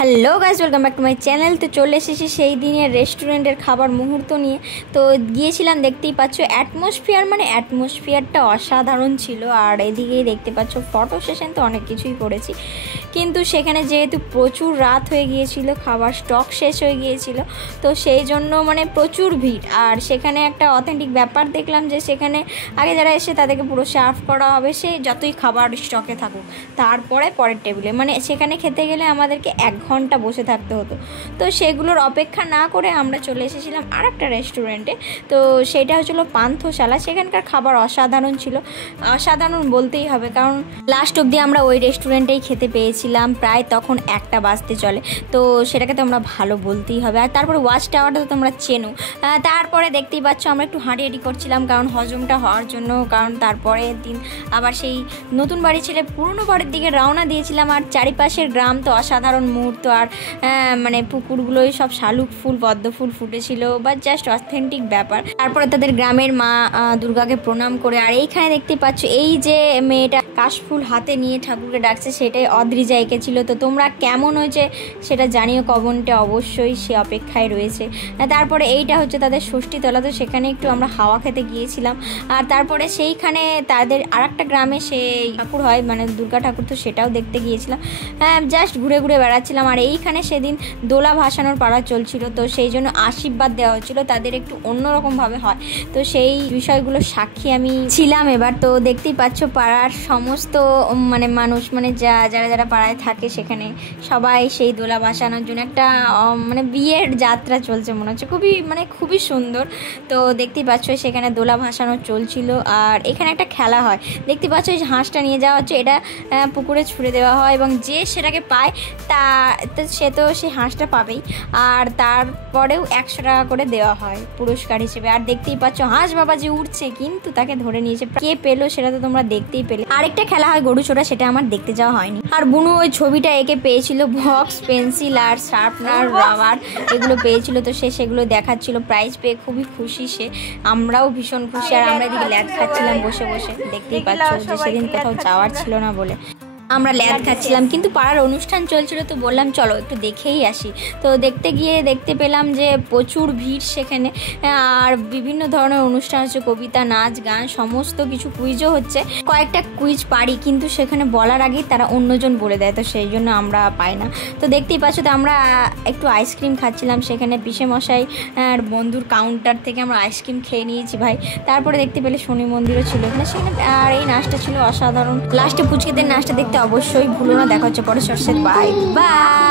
Hello guys, welcome back to my channel. তো চলে এসেছি সেই দিনের রেস্টুরেন্টের খাবার মুহূর্ত নিয়ে। তো গিয়েছিলাম, দেখতেই পাচ্ছ অ্যাটমসফিয়ারটা অসাধারণ ছিল। আর এদিকেই দেখতে পাচ্ছ ফটো সেশন তো অনেক কিছুই করেছি, কিন্তু সেখানে যেহেতু প্রচুর রাত হয়ে গিয়েছিল, খাবার স্টক শেষ হয়ে গিয়েছিল, তো সেই জন্য প্রচুর ভিড়। আর সেখানে একটা অথেন্টিক ব্যাপার দেখলাম যে সেখানে আগে যারা এসে তাদেরকে পুরো সার্ভ করা হবে, সে যতই খাবার স্টকে থাকুক, তারপরে পরের টেবিলে সেখানে খেতে গেলে আমাদেরকে 1 ঘন্টা বসে থাকতে হতো। তো সেগুলোর অপেক্ষা না করে আমরা চলে এসেছিলাম আর একটা রেস্টুরেন্টে। তো সেটা হচ্ছিলো পান্থশালা। সেখানকার খাবার অসাধারণ ছিল, অসাধারণ বলতেই হবে, কারণ লাস্ট অবধি আমরা ওই রেস্টুরেন্টেই খেতে পেয়েছিলাম। প্রায় তখন 1টা বাজতে চলে, তো সেটাকে তো আমরা ভালো বলতেই হবে। আর তারপরে ওয়াচ টাওয়ারটা তো তোমরা চেনো। তারপরে দেখতেই পাচ্ছ আমরা একটু হাঁটিহাঁটি করছিলাম, কারণ হজমটা হওয়ার জন্য। কারণ তারপরে দিন আবার সেই নতুন বাড়ি ছেড়ে পুরনো বাড়ির দিকে রওনা দিয়েছিলাম। আর চারিপাশের গ্রাম তো অসাধারণ মুহূর্ত। আর পুকুরগুলোই সব শালুক ফুল, পদ্ম ফুল ফুটেছিল, বা জাস্ট অথেন্টিক ব্যাপার। তারপরে তাদের গ্রামের মা দুর্গাকে প্রণাম করে। আর এইখানে দেখতে পাচ্ছ এই যে মেয়েটা কাশফুল হাতে নিয়ে ঠাকুরকে ডাকছে, সেটাই অদ্রিজা এঁকেছিল। তো তোমরা কেমন হয়েছে সেটা জানিও কমেন্টে, অবশ্যই সে অপেক্ষায় রয়েছে। তারপরে এইটা হচ্ছে তাদের ষষ্ঠীতলা। তো সেখানে একটু আমরা হাওয়া খেতে গিয়েছিলাম। আর তারপরে সেইখানে তাদের আর একটা গ্রামে সেই ঠাকুর হয়, দুর্গা ঠাকুর, তো সেটাও দেখতে গিয়েছিলাম। জাস্ট ঘুরে ঘুরে বেড়াচ্ছিলাম। আর এইখানে সেদিন দোলা ভাসানোর পাড়া চলছিল, তো সেই জন্য আশীর্বাদ দেওয়া হচ্ছিলো। তাদের একটু অন্যরকমভাবে হয়, তো সেই বিষয়গুলো সাক্ষী আমি ছিলাম এবার। তো দেখতেই পাচ্ছ পাড়ার সমস্ত মানুষ, যারা যারা পাড়ায় থাকে, সেখানে সবাই সেই দোলা ভাসানোর জন্য একটা বিয়ের যাত্রা চলছে মনে হচ্ছে। খুবই সুন্দর। তো দেখতেই পাচ্ছ সেখানে দোলা ভাসানো চলছিল। আর এখানে একটা খেলা হয়, দেখতে পাচ্ছ এই হাঁসটা নিয়ে যাওয়া হচ্ছে, এটা পুকুরে ছুঁড়ে দেওয়া হয়, এবং যে সেটাকে পায় সে তো সেই হাঁসটা পাবেই। আর তারপরেও 100 টাকা করে দেওয়া হয় পুরস্কার হিসেবে। আর দেখতেই পাচ্ছ হাঁস বাবা যে উঠছে, কিন্তু তাকে ধরে নিয়েছে। কে পেলো সেটা তো তোমরা দেখতেই পেলে। আরেকটা খেলা হয় গরু ছোটা, সেটা আমার দেখতে যাওয়া হয়নি। আর বুনু ওই ছবিটা এঁকে পেয়েছিল, বক্স, পেন্সিল আর শার্পনার, রাবার এগুলো পেয়েছিল। তো সেগুলো দেখাচ্ছিল, প্রাইজ পেয়ে খুবই খুশি সে, আমরাও ভীষণ খুশি। আর আমরা এদিকে ল্যাদ খাচ্ছিলাম বসে বসে। দেখতেই পাচ্ছ যে সেদিন কোথাও যাওয়ার ছিল না বলে আমরা ল্যাদ খাচ্ছিলাম, কিন্তু পাড়ার অনুষ্ঠান চলছিল, তো বললাম চলো একটু দেখেই আসি। তো দেখতে গিয়ে দেখতে পেলাম যে প্রচুর ভিড় সেখানে। আর বিভিন্ন ধরনের অনুষ্ঠান হচ্ছে, কবিতা, নাচ, গান, সমস্ত কিছু। কুইজও হচ্ছে, কয়েকটা কুইজ পারি, কিন্তু সেখানে বলার আগেই তারা অন্যজন বলে দেয়, তো সেই জন্য আমরা পাই না। তো দেখতেই পাচ্ছ, তো আমরা একটু আইসক্রিম খাচ্ছিলাম সেখানে। পিসে মশাই আর বন্ধুর কাউন্টার থেকে আমরা আইসক্রিম খেয়ে নিয়েছি ভাই। তারপরে দেখতে পেলে শনি মন্দিরও ছিল সেখানে। আর এই নাচটা ছিল অসাধারণ। লাস্টে পুচকেদের নাচটা দেখতে অবশ্যই ভুলো না। দেখা হচ্ছে পরে। Bye bye.